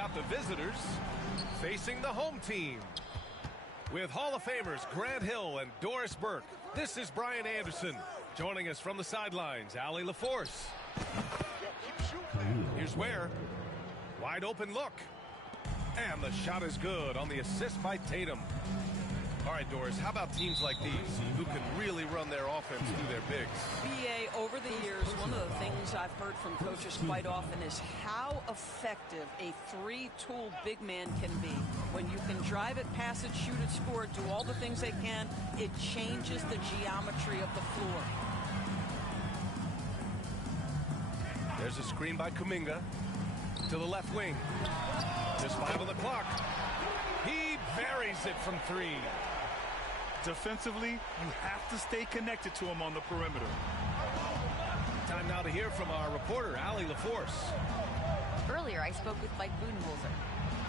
got the visitors facing the home team. With Hall of Famers Grant Hill and Doris Burke, this is Brian Anderson. Joining us from the sidelines, Allie LaForce. Here's Ware. Wide open look. And the shot is good on the assist by Tatum. All right, Doris, how about teams like these who can really run their offense through their bigs? BA, over the years, one of the things I've heard from coaches quite often is how effective a three-tool big man can be. When you can drive it, pass it, shoot it, score it, do all the things they can, it changes the geometry of the floor. There's a screen by Kuminga to the left wing. Just 5 on the clock. He buries it from 3. Defensively, you have to stay connected to him on the perimeter. Time now to hear from our reporter, Allie LaForce. Earlier, I spoke with Mike Budenholzer.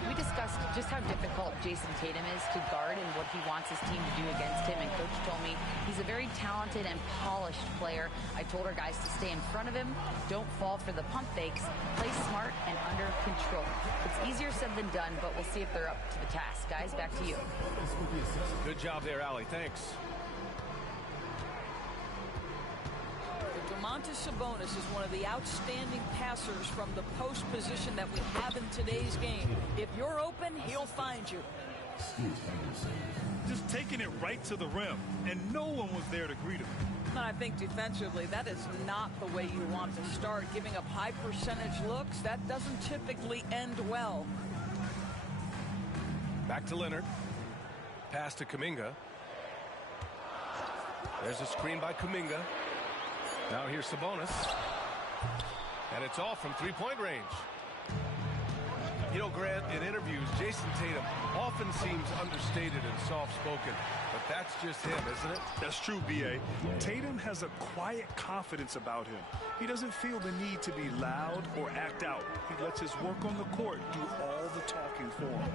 We discussed just how difficult Jason Tatum is to guard and what he wants his team to do against him. And Coach told me he's a very talented and polished player. I told our guys to stay in front of him, don't fall for the pump fakes, play smart and under control. It's easier said than done, but we'll see if they're up to the task. Guys, back to you. Good job there, Allie. Thanks. Domantas Sabonis is one of the outstanding passers from the post position that we have in today's game. If you're open, he'll find you. Just taking it right to the rim, and no one was there to greet him. And I think defensively, that is not the way you want to start. Giving up high percentage looks, that doesn't typically end well. Back to Leonard. Pass to Kuminga. There's a screen by Kuminga. Now here's Sabonis. And it's off from three-point range. You know, Grant, in interviews, Jason Tatum often seems understated and soft-spoken. But that's just him, isn't it? That's true, B.A. Tatum has a quiet confidence about him. He doesn't feel the need to be loud or act out. He lets his work on the court do all the talking for him.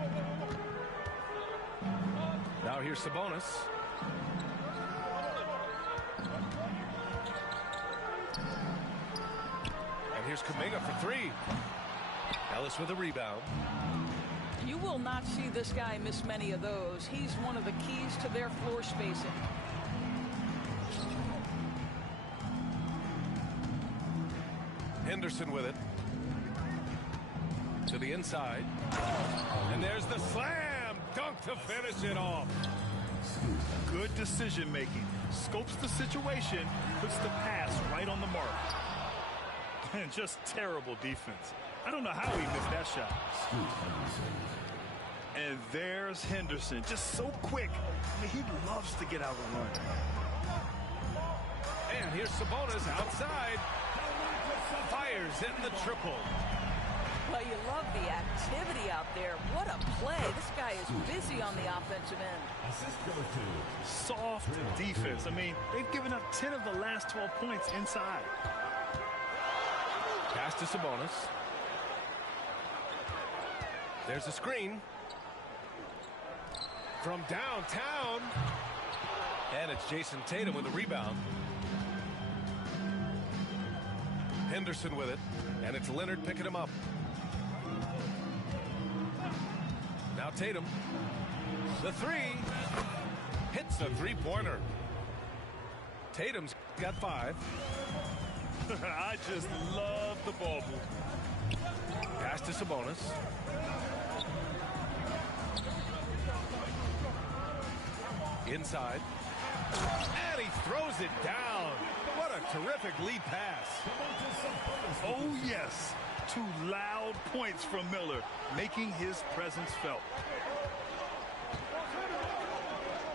Now here's Sabonis. Here's Kuminga for 3. Ellis with a rebound. You will not see this guy miss many of those. He's one of the keys to their floor spacing. Henderson with it. To the inside. And there's the slam dunk to finish it off. Good decision making. Scopes the situation, puts the pass right on the mark. And just terrible defense. I don't know how he missed that shot. And there's Henderson, just so quick. I mean, he loves to get out and run. And here's Sabonis outside. Fires in the triple. Well, you love the activity out there. What a play. This guy is busy on the offensive end. Soft defense. I mean, they've given up 10 of the last 12 points inside. Pass to Sabonis. There's a screen. From downtown. And it's Jason Tatum with the rebound. Henderson with it. And it's Leonard picking him up. Now Tatum. The 3. Hits a three-pointer. Tatum's got 5. I just love the ball move. Pass to Sabonis. Inside. And he throws it down. What a terrific lead pass. Oh, yes. 2 loud points from Miller, making his presence felt.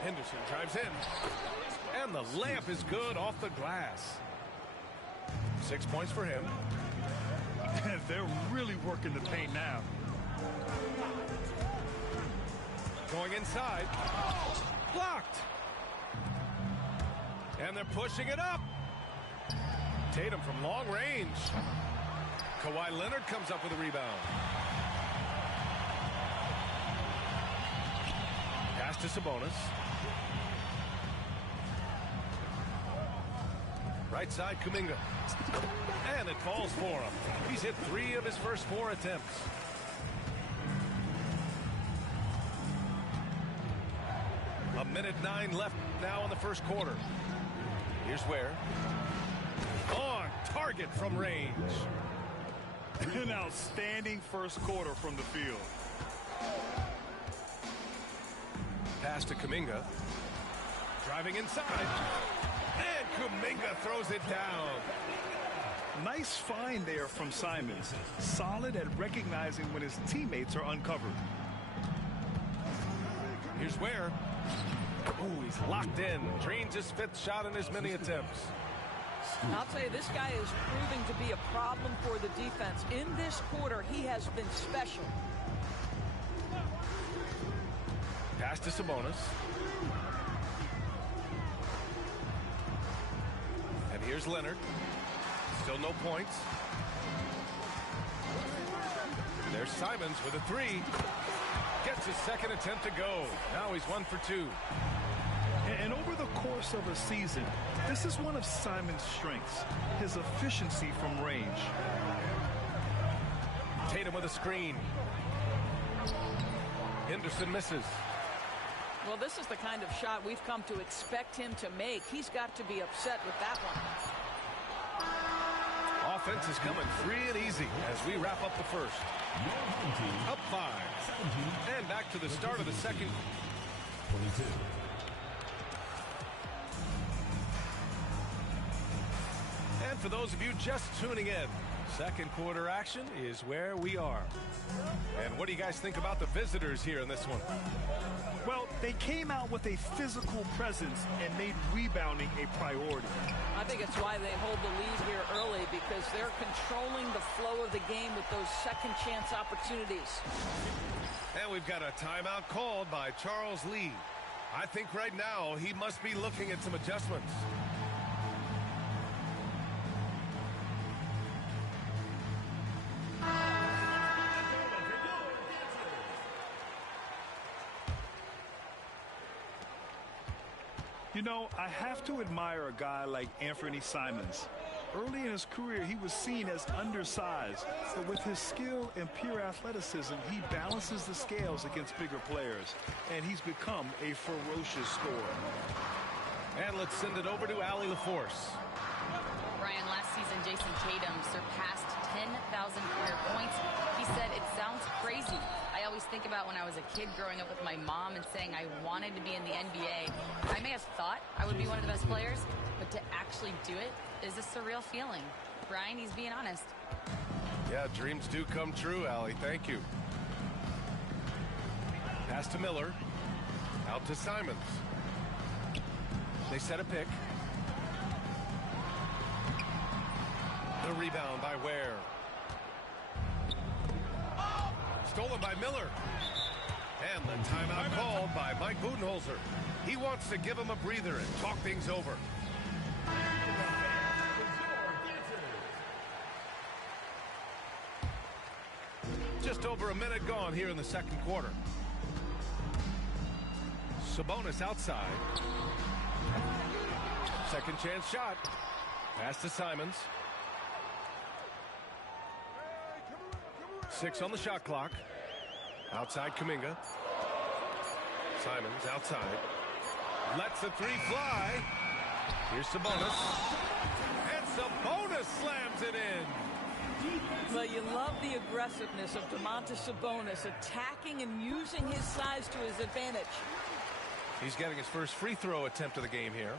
Henderson drives in. And the layup is good off the glass. 6 points for him. And they're really working the paint now. Going inside. Blocked. And they're pushing it up. Tatum from long range. Kawhi Leonard comes up with a rebound. Pass to Sabonis. Right side, Kuminga. And it falls for him. He's hit 3 of his first 4 attempts. 1:09 left now in the first quarter. Here's where. On target from range. An outstanding first quarter from the field. Pass to Kuminga. Driving inside. And Kuminga throws it down. Nice find there from Simons. Solid at recognizing when his teammates are uncovered. Here's where. Ooh, he's locked in. Drains his 5th shot in as many attempts. I'll tell you, this guy is proving to be a problem for the defense. In this quarter, he has been special. Pass to Sabonis. And here's Leonard. Still no points. There's Simons with a 3. Gets his 2nd attempt to go. Now he's 1 for 2. And over the course of a season, this is one of Simons' strengths, his efficiency from range. Tatum with a screen. Henderson misses. Well, this is the kind of shot we've come to expect him to make. He's got to be upset with that one. Offense is coming free and easy as we wrap up the first. Up 5. And back to the start of the second. 22. And for those of you just tuning in, second quarter action is where we are. And what do you guys think about the visitors here in this one? Well, they came out with a physical presence and made rebounding a priority. I think it's why they hold the lead here early, because they're controlling the flow of the game with those second chance opportunities. And we've got a timeout called by Charles Lee. I think right now he must be looking at some adjustments. You know, I have to admire a guy like Anthony Simons. Early in his career, he was seen as undersized, but with his skill and pure athleticism, he balances the scales against bigger players, and he's become a ferocious scorer. And let's send it over to Allie LaForce. Brian, last season, Jason Tatum surpassed 10,000 career points. He said, "It sounds crazy. I always think about when I was a kid growing up with my mom and saying I wanted to be in the NBA. I may have thought I would be one of the best players, but to actually do it is a surreal feeling." Brian, he's being honest. Yeah, dreams do come true, Allie. Thank you. Pass to Miller. Out to Simons. They set a pick. The rebound by Ware. Stolen by Miller. And the timeout called by Mike Budenholzer. He wants to give him a breather and talk things over. Just over a minute gone here in the second quarter. Sabonis outside. Second chance shot. Pass to Simons. 6 on the shot clock. Outside Kuminga. Simons outside. Lets the 3 fly. Here's Sabonis. And Sabonis slams it in. Well, you love the aggressiveness of Domantas Sabonis, attacking and using his size to his advantage. He's getting his first free throw attempt of the game here.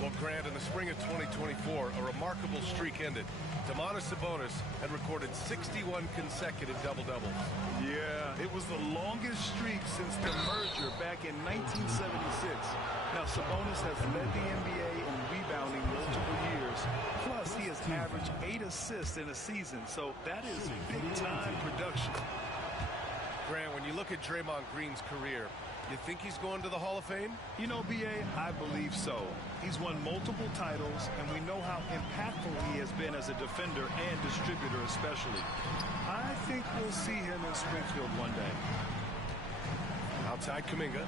Well, Grant, in the spring of 2024, a remarkable streak ended. Domantas Sabonis had recorded 61 consecutive double-doubles. Yeah, it was the longest streak since the merger back in 1976. Now, Sabonis has led the NBA in rebounding multiple years. Plus, he has averaged 8 assists in a season, so that is big-time production. Grant, when you look at Draymond Green's career, you think he's going to the Hall of Fame? You know, B.A., I believe so. He's won multiple titles, and we know how impactful he has been as a defender and distributor especially. I think we'll see him in Springfield one day. Outside Kuminga.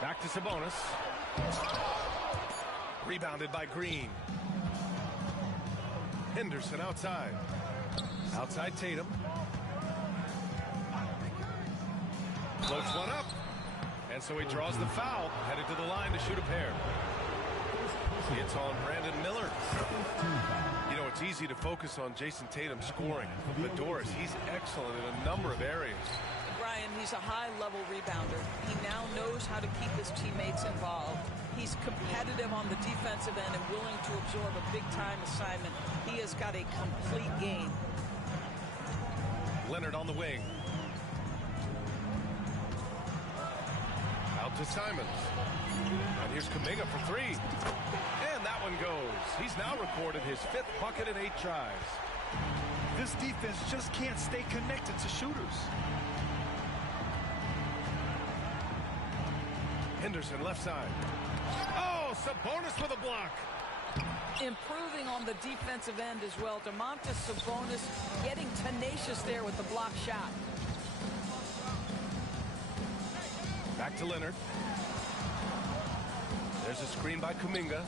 Back to Sabonis. Rebounded by Green. Henderson outside. Outside Tatum. Floats one up. And so he draws the foul, headed to the line to shoot a pair. It's on Brandon Miller. You know, it's easy to focus on Jason Tatum scoring. But Doris, he's excellent in a number of areas. Brian, he's a high-level rebounder. He now knows how to keep his teammates involved. He's competitive on the defensive end and willing to absorb a big-time assignment. He has got a complete game. Leonard on the wing. Out to Simons. And here's Kuminga for three. And that one goes. He's now recorded his 5th bucket in 8 tries. This defense just can't stay connected to shooters. Henderson left side. Oh, Sabonis with a block. Improving on the defensive end as well. Domantas Sabonis getting tenacious there with the block shot. Back to Leonard. There's a screen by Kuminga.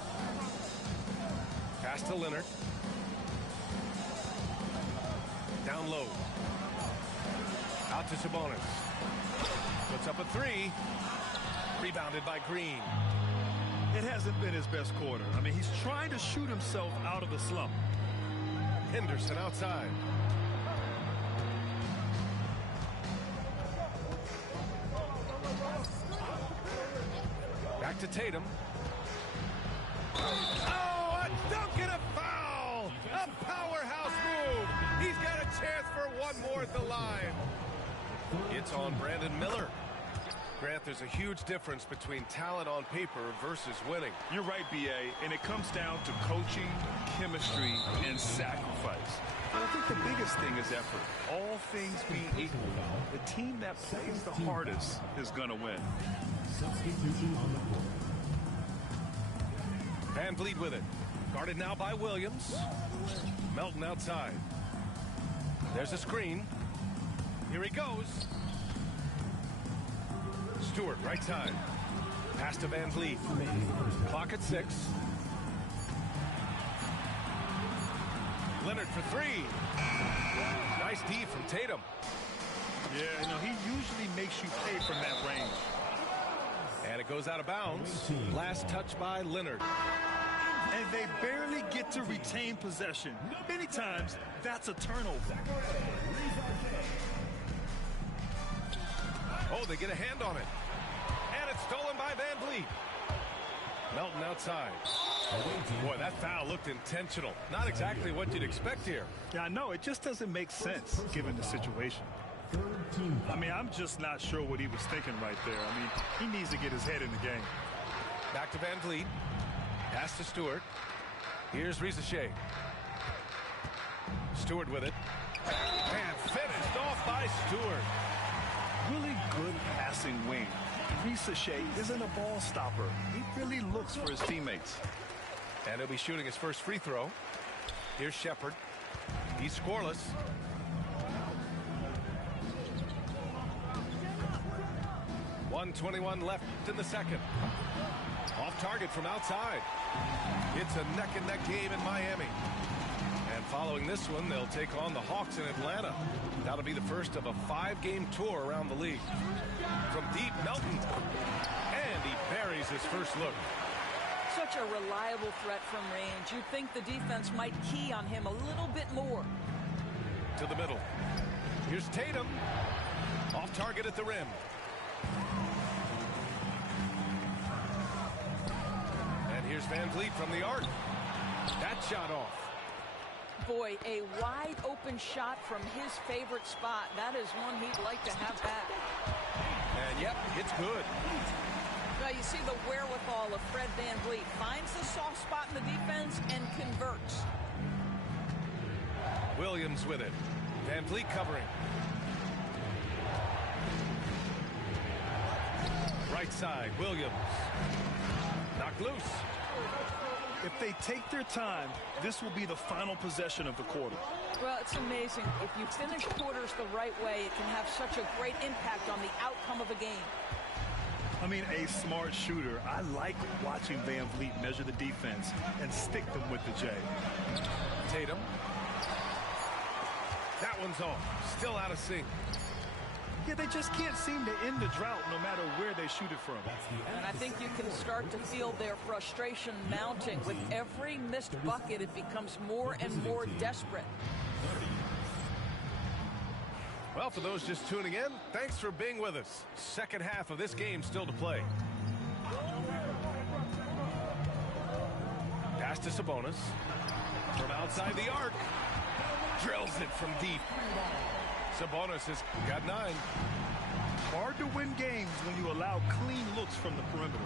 Pass to Leonard. Down low. Out to Sabonis. Puts up a 3. Rebounded by Green. It hasn't been his best quarter. I mean, he's trying to shoot himself out of the slump. Henderson outside. Back to Tatum. Oh, a dunk and a foul! A powerhouse move! He's got a chance for one more at the line. It's on Brandon Miller. Grant, there's a huge difference between talent on paper versus winning. You're right, B.A., and it comes down to coaching, chemistry, and sacrifice. But I think the biggest thing is effort. All things being equal, the team that plays the hardest is going to win. Van Vliet with it. Guarded now by Williams. Melton outside. There's a screen. Here he goes. Stewart, right side. Pass to Van Vliet. Clock at 6. Leonard for 3. Nice D from Tatum. Yeah, you know, he usually makes you pay from that range. And it goes out of bounds. Last touch by Leonard. And they barely get to retain possession. Many times, that's a turnover. Oh, they get a hand on it. And it's stolen by Van Vliet. Melton outside. Boy, that foul looked intentional. Not exactly what you'd expect here. Yeah, I know. It just doesn't make sense given the situation. I mean, I'm just not sure what he was thinking right there. I mean, he needs to get his head in the game. Back to Van Vliet. Pass to Stewart. Here's Ricochet. Stewart with it. And finished off by Stewart. Really good passing wing. Ricochet isn't a ball stopper. He really looks for his teammates. And he'll be shooting his first free throw. Here's Shepard. He's scoreless. .121 left in the second. Off target from outside. It's a neck-and-neck game in Miami. And following this one, they'll take on the Hawks in Atlanta. That'll be the first of a 5-game tour around the league. From deep, Melton. And he buries his first look. Such a reliable threat from range. You'd think the defense might key on him a little bit more. To the middle. Here's Tatum. Off target at the rim. And here's Van Vliet from the arc. That shot off. Boy, a wide open shot from his favorite spot. That is one he'd like to have back. And yep, it's good. Now you see the wherewithal of Fred Van Vliet. Finds the soft spot in the defense and converts. Williams with it. Van Vliet covering. Right side, Williams. Knocked loose. If they take their time, this will be the final possession of the quarter. Well, it's amazing. If you finish quarters the right way, it can have such a great impact on the outcome of a game. I mean, a smart shooter. I like watching Van Vliet measure the defense and stick them with the J. Tatum. That one's off. Still out of sync. Yeah, they just can't seem to end the drought no matter where they shoot it from. And I think you can start to feel their frustration mounting. With every missed bucket, it becomes more and more desperate. Well, for those just tuning in, thanks for being with us. Second half of this game still to play. Pass to Sabonis. From outside the arc. Drills it from deep. Sabonis has got 9. Hard to win games when you allow clean looks from the perimeter.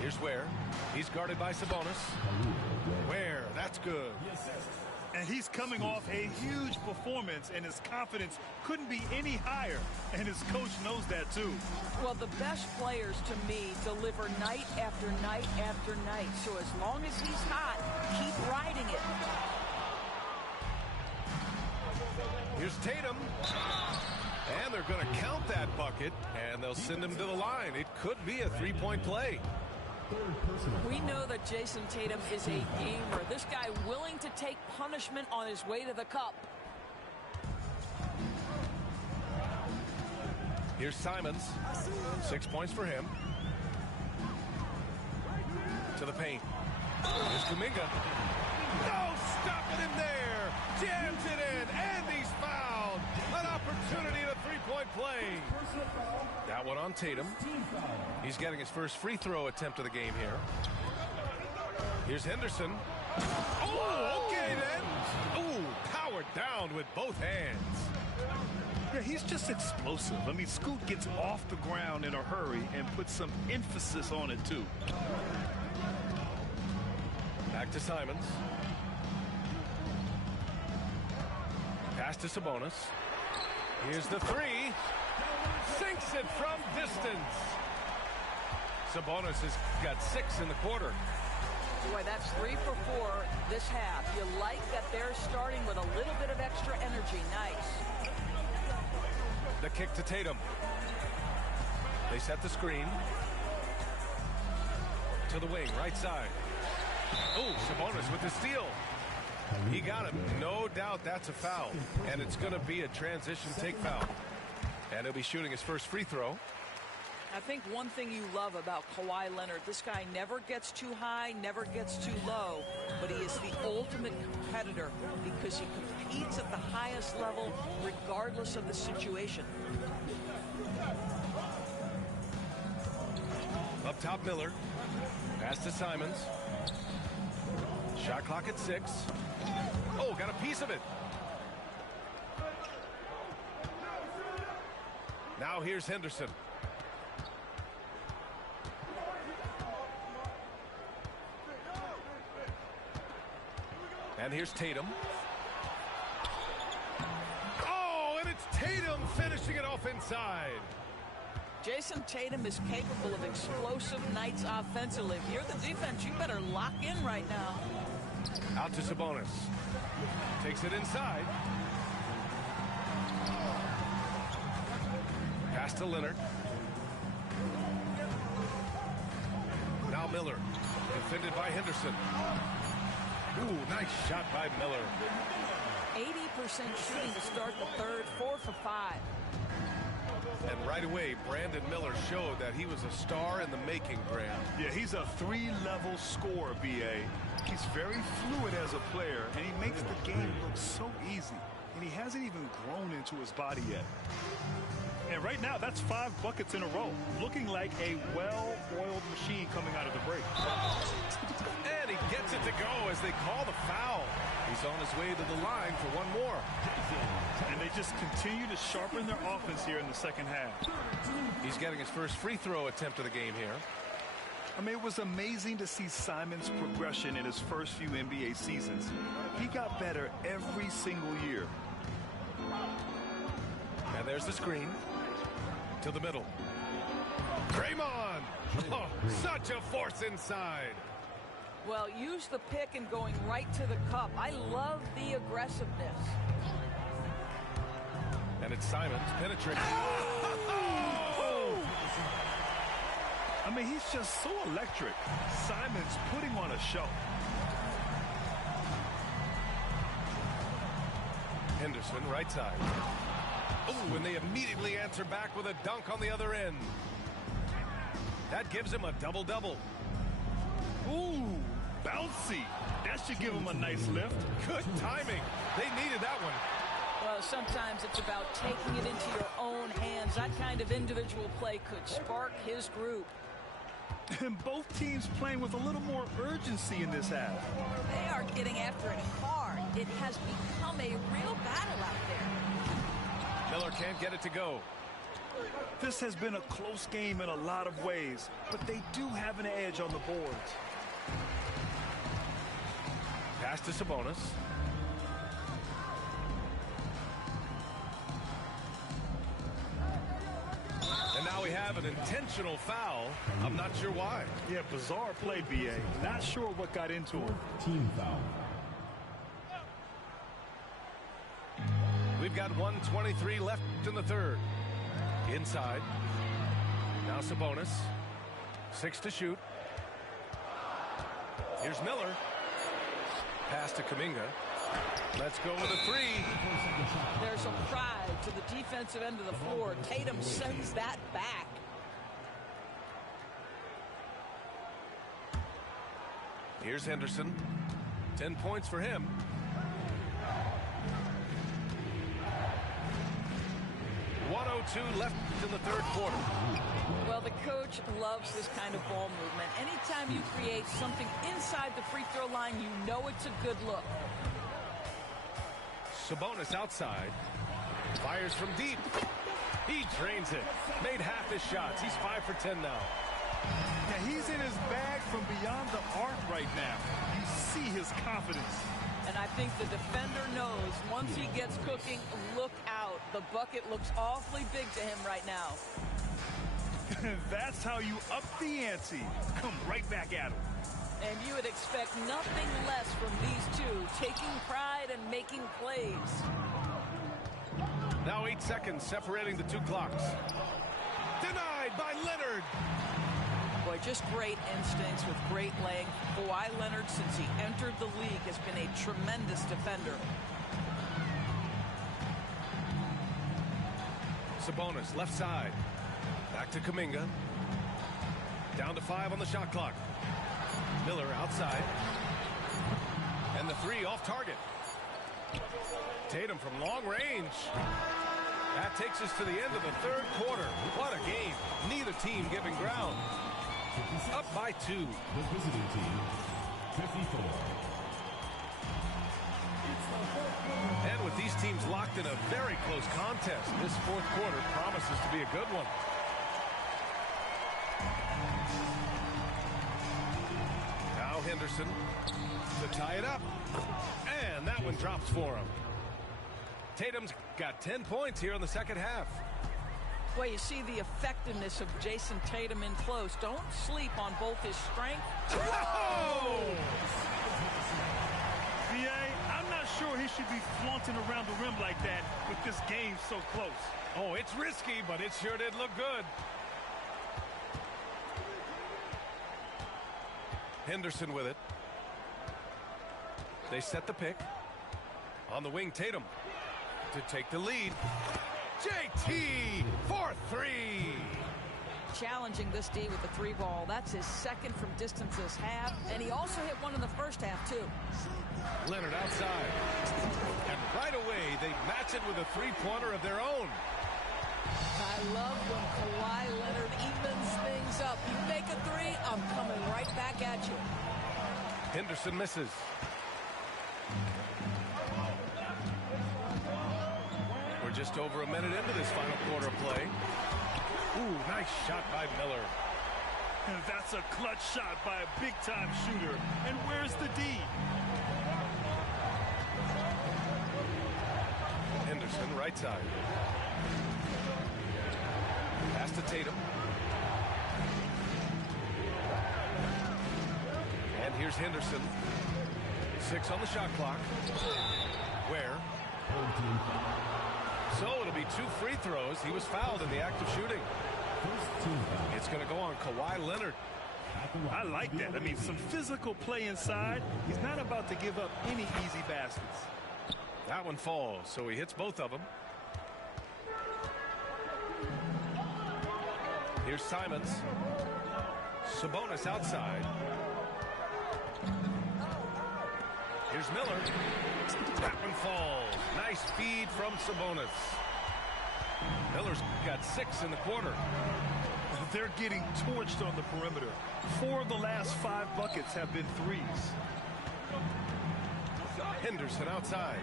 Here's Ware. He's guarded by Sabonis. Ware, that's good. And he's coming off a huge performance, and his confidence couldn't be any higher. And his coach knows that, too. Well, the best players, to me, deliver night after night after night. So as long as he's hot, keep riding it. Here's Tatum. And they're going to count that bucket, and they'll send him to the line. It could be a three-point play. We know that Jason Tatum is a gamer. This guy willing to take punishment on his way to the cup. Here's Simons. 6 points for him. To the paint. Here's Kuminga. No, stopping him there. Jams it in, and he's fouled. An opportunity at a three-point play. That one on Tatum. He's getting his first free throw attempt of the game here. Here's Henderson. Oh, okay then. Oh, powered down with both hands. Yeah, he's just explosive. I mean, Scoot gets off the ground in a hurry and puts some emphasis on it, too. Back to Simons. Pass to Sabonis. Here's the three. Sinks it from distance. Sabonis has got 6 in the quarter. Boy, that's 3 for 4 this half. You like that they're starting with a little bit of extra energy. Nice. The kick to Tatum. They set the screen. To the wing, right side. Oh, Sabonis with the steal. He got him. No doubt that's a foul. And it's going to be a transition take foul. And he'll be shooting his first free throw. I think one thing you love about Kawhi Leonard, this guy never gets too high, never gets too low, but he is the ultimate competitor because he competes at the highest level regardless of the situation. Up top, Miller. Pass to Simons. Shot clock at 6. Oh, got a piece of it. Now here's Henderson. And here's Tatum. Oh, and it's Tatum finishing it off inside. Jason Tatum is capable of explosive nights offensively. If you're the defense, you better lock in right now. Out to Sabonis. Takes it inside. Pass to Leonard. Now Miller. Defended by Henderson. Ooh, nice shot by Miller. 80% shooting to start the third, 4 for 5. And right away, Brandon Miller showed that he was a star in the making, Graham. Yeah, he's a 3-level scorer, B.A. He's very fluid as a player, and he makes the game look so easy. And he hasn't even grown into his body yet. And right now, that's 5 buckets in a row, looking like a well-oiled machine coming out of the break. And he gets it to go as they call the foul. He's on his way to the line for one more. And they just continue to sharpen their offense here in the second half. He's getting his first free throw attempt of the game here. I mean, it was amazing to see Simon's progression in his first few NBA seasons. He got better every single year. And there's the screen. To the middle. Draymond! Oh, such a force inside. Well, use the pick and going right to the cup. I love the aggressiveness. And it's Simons penetrating. Oh! I mean, he's just so electric. Simon's putting on a show. Henderson, right side. Oh, and they immediately answer back with a dunk on the other end. That gives him a double-double. Ooh, bouncy. That should give him a nice lift. Good timing. They needed that one. Well, sometimes it's about taking it into your own hands. That kind of individual play could spark his group. And both teams playing with a little more urgency in this half. They are getting after it hard. It has become a real battle out there. Miller can't get it to go. This has been a close game in a lot of ways, but they do have an edge on the boards. Pass to Sabonis. And now we have an intentional foul. I'm not sure why. Yeah, bizarre play, B.A. Not sure what got into him. Team foul. We've got 1:23 left in the third. Inside. Now Sabonis. 6 to shoot. Here's Miller. Pass to Kuminga. Let's go with a three. There's a pride to the defensive end of the floor. Tatum sends that back. Here's Henderson. 10 points for him. .102 left in the third quarter. Well, the coach loves this kind of ball movement. Anytime you create something inside the free throw line, you know it's a good look. Sabonis outside. Fires from deep. He drains it. Made half his shots. He's 5 for 10 now. Yeah, he's in his bag from beyond the arc right now. You see his confidence. And I think the defender knows once he gets cooking, look out. The bucket looks awfully big to him right now. That's how you up the ante. Come right back at him. And you would expect nothing less from these two, taking pride and making plays. Now 8 seconds separating the two clocks. Denied by Leonard. Boy, just great instincts with great length. Kawhi Leonard, since he entered the league, has been a tremendous defender. Sabonis, left side. Back to Kuminga. Down to 5 on the shot clock. Miller outside. And the three off target. Tatum from long range. That takes us to the end of the third quarter. What a game. Neither team giving ground. Up by 2. The visiting team, 54. And with these teams locked in a very close contest, this fourth quarter promises to be a good one. Now Henderson to tie it up. And that one drops for him. Tatum's got 10 points here in the second half. Well, you see the effectiveness of Jason Tatum in close. Don't sleep on both his strength. Oh! B.A., I'm not sure he should be flaunting around the rim like that with this game so close. Oh, it's risky, but it sure did look good. Henderson with it. They set the pick. On the wing, Tatum to take the lead. JT for 3. Challenging this D with the 3 ball. That's his second from distance this half. And he also hit one in the first half, too. Leonard outside. And right away, they match it with a three-pointer of their own. I love when Kawhi Leonard evens things up. You make a 3, I'm coming right back at you. Henderson misses. We're just over a minute into this final quarter play. Ooh, nice shot by Miller. And that's a clutch shot by a big-time shooter. And where's the D? Henderson, right side. Pass to Tatum. And here's Henderson. 6 on the shot clock. Where? So it'll be 2 free throws. He was fouled in the act of shooting. It's going to go on Kawhi Leonard. I like that. I mean, some physical play inside. He's not about to give up any easy baskets. That one falls, so he hits both of them. Here's Simons. Sabonis outside. Here's Miller. That one falls. Nice feed from Sabonis. Miller's got 6 in the quarter. They're getting torched on the perimeter. 4 of the last 5 buckets have been threes. Henderson outside.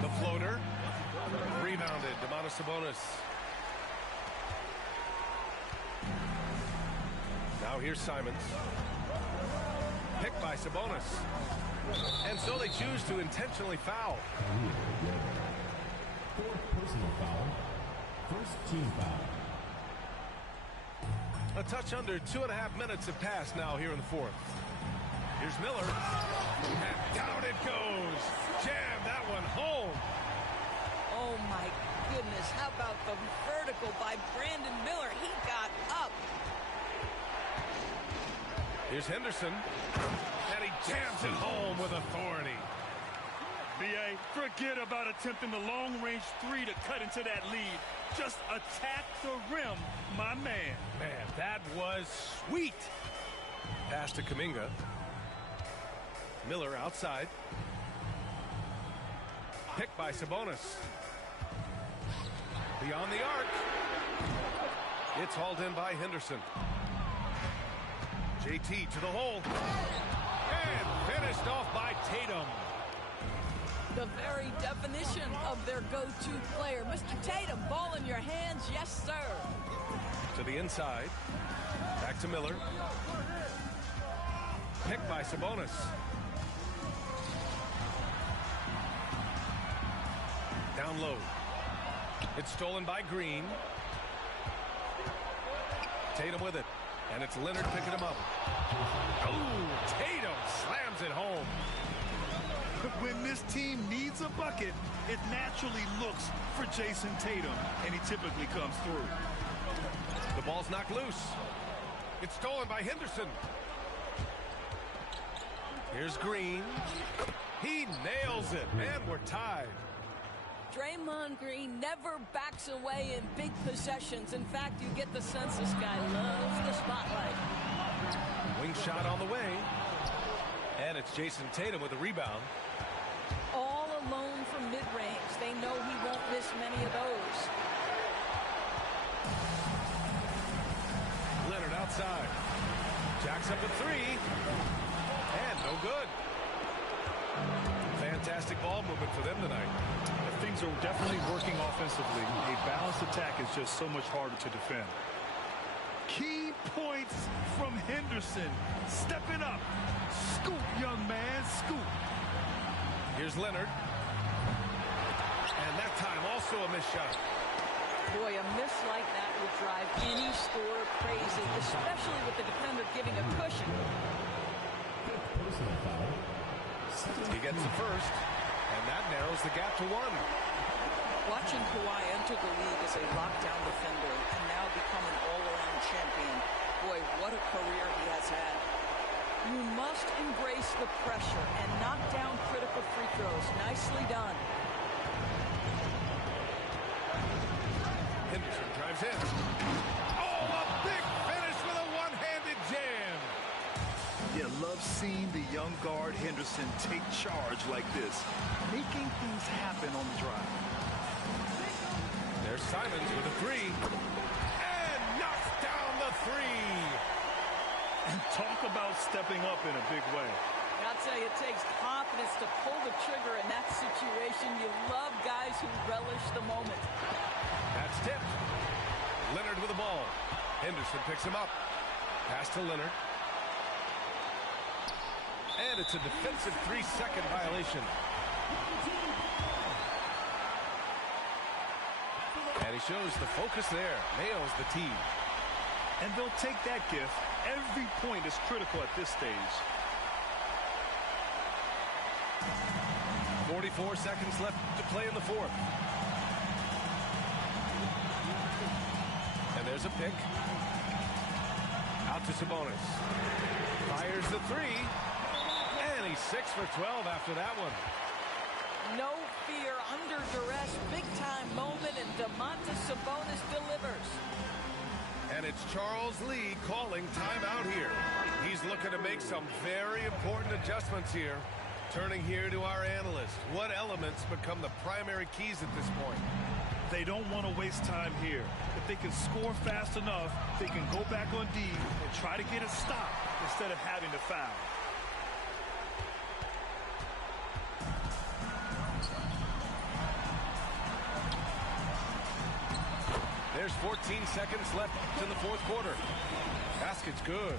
The floater. Rebounded. Domantas Sabonis. Now here's Simons. Picked by Sabonis. And so they choose to intentionally foul. Fourth personal foul. First team foul. A touch under 2.5 minutes have passed now here in the fourth. Here's Miller. And down it goes. Jam that one home. Oh, my goodness. How about the vertical by Brandon Miller? He got up. Here's Henderson. And he jams it home with authority. B.A., forget about attempting the long-range 3 to cut into that lead. Just attack the rim, my man. Man, that was sweet. Pass to Kuminga. Miller outside. Picked by Sabonis. Beyond the arc. It's hauled in by Henderson. JT to the hole. And finished off by Tatum. The very definition of their go-to player. Mr. Tatum, ball in your hands. Yes, sir. To the inside. Back to Miller. Picked by Sabonis. Down low. It's stolen by Green. Tatum with it. And it's Leonard picking him up. Oh, Tatum slams it home. When this team needs a bucket, it naturally looks for Jason Tatum, and he typically comes through. The ball's knocked loose. It's stolen by Henderson. Here's Green. He nails it, and we're tied. Draymond Green never backs away in big possessions. In fact, you get the sense this guy loves the spotlight. Wing shot on the way. And it's Jason Tatum with a rebound. All alone from mid-range. They know he won't miss many of those. Leonard outside. Jacks up a 3. And no good. Fantastic ball movement for them tonight. Things are definitely working offensively. A balanced attack is just so much harder to defend. Key points from Henderson. Stepping up. Scoop, young man, scoop. Here's Leonard. And that time also a missed shot. Boy, a miss like that would drive any scorer crazy, especially with the defender giving a cushion. Fifth personal foul. He gets the first, and that narrows the gap to 1. Watching Kawhi enter the league as a lockdown defender and now become an all-around champion. Boy, what a career he has had. You must embrace the pressure and knock down critical free throws. Nicely done. Henderson drives in. Oh, a big finish with a one-handed jam. You love seeing the young guard Henderson take charge like this, making things happen on the drive. There's Simons with a 3. And knocks down the 3. And talk about stepping up in a big way. I'll tell you, it takes confidence to pull the trigger in that situation. You love guys who relish the moment. That's tipped. Leonard with the ball. Henderson picks him up. Pass to Leonard. And it's a defensive 3-second violation. And he shows the focus there. Nails the tee. And they'll take that gift. Every point is critical at this stage. 44 seconds left to play in the fourth. And there's a pick. Out to Sabonis. Fires the 3. And he's 6 for 12 after that one. No fear, under duress, big-time moment, and Domantas Sabonis delivers. And it's Charles Lee calling timeout here. He's looking to make some very important adjustments here. Turning here to our analyst. What elements become the primary keys at this point? They don't want to waste time here. If they can score fast enough, they can go back on D and try to get a stop instead of having to foul. There's 14 seconds left in the fourth quarter. Basket's good.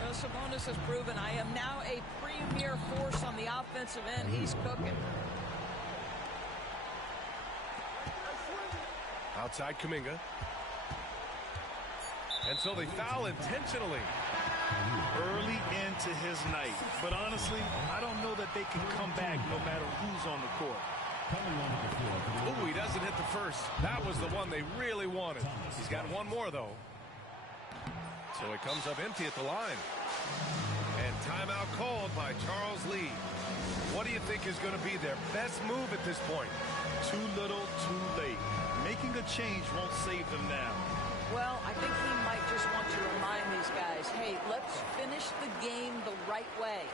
Well, Sabonis has proven I am now a premier force on the offensive end. He's cooking. Outside Kuminga. And so they foul intentionally. Early into his night. But honestly, I don't know that they can come back no matter who's on the court. Oh, he doesn't hit the first. That was the one they really wanted. He's got one more, though. So it comes up empty at the line. And timeout called by Charles Lee. What do you think is going to be their best move at this point? Too little, too late. Making a change won't save them now. Well, I think he might just want to remind these guys, hey, let's finish the game the right way.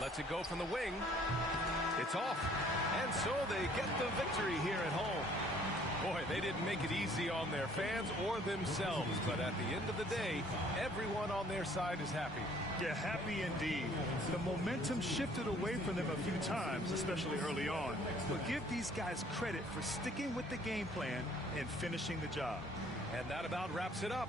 Lets it go from the wing. It's off. And so they get the victory here at home. Boy, they didn't make it easy on their fans or themselves. But at the end of the day, everyone on their side is happy. Yeah, happy indeed. The momentum shifted away from them a few times, especially early on. But give these guys credit for sticking with the game plan and finishing the job. And that about wraps it up.